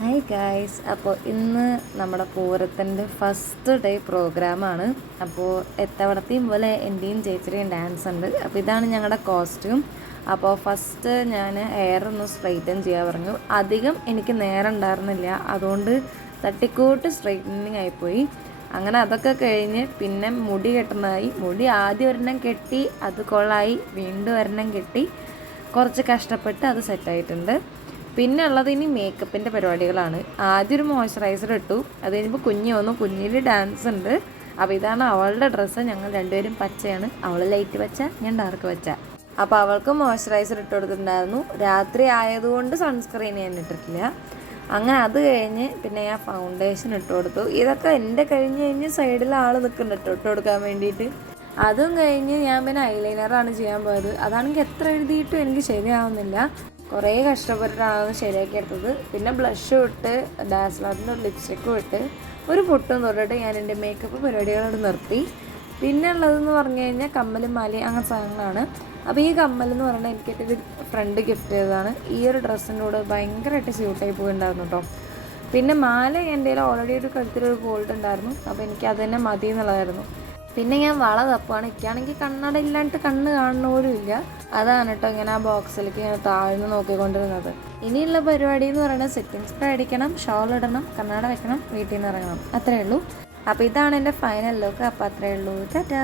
Hi guys, അപ്പോൾ ഇന്ന് നമ്മുടെ പൂരത്തിൻ്റെ ഫസ്റ്റ് ഡേ പ്രോഗ്രാമാണ്. അപ്പോൾ എത്തവണത്തെയും പോലെ എൻ്റെയും ചേച്ചിയുടെയും ഡാൻസ് ഉണ്ട്. അപ്പോൾ ഇതാണ് ഞങ്ങളുടെ കോസ്റ്റ്യൂം. അപ്പോൾ ഫസ്റ്റ് ഞാൻ ഹെയർ ഒന്ന് സ്ട്രൈറ്റൻ ചെയ്യാൻ പറഞ്ഞു. അധികം എനിക്ക് നേരം ഉണ്ടായിരുന്നില്ല, അതുകൊണ്ട് തട്ടിക്കൂട്ട് സ്ട്രൈറ്റനിങ് ആയിപ്പോയി. അങ്ങനെ അതൊക്കെ കഴിഞ്ഞ് പിന്നെ മുടി കെട്ടുന്നതായി. മുടി ആദ്യം ഒരെണ്ണം കെട്ടി, അത് കൊള്ളായി, വീണ്ടും ഒരെണ്ണം കെട്ടി, കുറച്ച് കഷ്ടപ്പെട്ട് അത് സെറ്റായിട്ടുണ്ട്. പിന്നെ ഉള്ളത് ഇനി മേക്കപ്പിൻ്റെ പരിപാടികളാണ്. ആദ്യം ഒരു മോയ്സ്ചറൈസർ ഇട്ടു, അത് കഴിഞ്ഞപ്പോൾ കുഞ്ഞ് വന്നു. കുഞ്ഞിൽ ഡാൻസ് ഉണ്ട്. അപ്പോൾ ഇതാണ് അവളുടെ ഡ്രസ്സ്. ഞങ്ങൾ രണ്ടുപേരും പച്ചയാണ്, അവൾ ലൈറ്റ് പച്ച, ഞാൻ ഡാർക്ക് പച്ച. അപ്പോൾ അവൾക്ക് മോയ്സ്ചറൈസർ ഇട്ട് കൊടുത്തിട്ടുണ്ടായിരുന്നു. രാത്രി ആയതുകൊണ്ട് സൺസ്ക്രീൻ ഞാൻ ഇട്ടിട്ടില്ല. അങ്ങനെ അത് കഴിഞ്ഞ് പിന്നെ ഞാൻ ഫൗണ്ടേഷൻ ഇട്ട് കൊടുത്തു. ഇതൊക്കെ എൻ്റെ കഴിഞ്ഞ് സൈഡിൽ ആൾ നിൽക്കുന്നുണ്ട് ഇട്ട് കൊടുക്കാൻ വേണ്ടിയിട്ട്. അതും കഴിഞ്ഞ് ഞാൻ പിന്നെ ഐലൈനറാണ് ചെയ്യാൻ പോയത്. അതാണെങ്കിൽ എത്ര എഴുതിയിട്ടും എനിക്ക് ശരിയാവുന്നില്ല. കുറേ കഷ്ടപ്പെട്ടിട്ടാണ് ശരിയാക്കി എടുത്തത്. പിന്നെ ബ്ലഷും ഇട്ട് ഡാസ്ലറിൻ്റെ ഒരു ലിപ്സ്റ്റിക്കും ഇട്ട് ഒരു പൊട്ടും തൊട്ടിട്ട് ഞാൻ എൻ്റെ മേക്കപ്പ് പരിപാടികളോട് നിർത്തി. പിന്നെ ഉള്ളതെന്ന് പറഞ്ഞു കഴിഞ്ഞാൽ കമ്മലും മാലയും അങ്ങനത്തെ സാധനങ്ങളാണ്. അപ്പോൾ ഈ കമ്മലെന്ന് പറയുന്നത് എനിക്കൊരു ഫ്രണ്ട് ഗിഫ്റ്റ് ചെയ്തതാണ്. ഈ ഒരു ഡ്രസ്സിൻ്റെ കൂടെ ഭയങ്കരമായിട്ട് സ്യൂട്ടായി പോയിട്ടുണ്ടായിരുന്നു കേട്ടോ. പിന്നെ മാല എൻ്റെ ഓൾറെഡി ഒരു കഴുത്തിലൊരു ഗോൾഡ് ഉണ്ടായിരുന്നു, അപ്പോൾ എനിക്ക് അത് തന്നെ മതി എന്നുള്ളതായിരുന്നു. പിന്നെ ഞാൻ വള തപ്പുകയാണ്. എനിക്കാണെങ്കിൽ കണ്ണട ഇല്ലാണ്ട് കണ്ണ് കാണുന്ന പോലും ഇല്ല. അതാണ് കേട്ടോ ഇങ്ങനെ ആ ബോക്സിലേക്ക് ഇങ്ങനെ താഴ്ന്ന് നോക്കിക്കൊണ്ടിരുന്നത്. ഇനിയുള്ള പരിപാടി എന്ന് പറയുന്നത് സെറ്റിംഗ് സ്പ്രേ അടിക്കണം, ഷോൾ ഇടണം, കണ്ണട വെക്കണം, വീട്ടിൽ നിന്ന് ഇറങ്ങണം. അത്രയേ ഉള്ളൂ. അപ്പോൾ ഇതാണ് എൻ്റെ ഫൈനൽ ലുക്ക്. അപ്പോൾ അത്രയേ ഉള്ളൂ. ടാറ്റാ.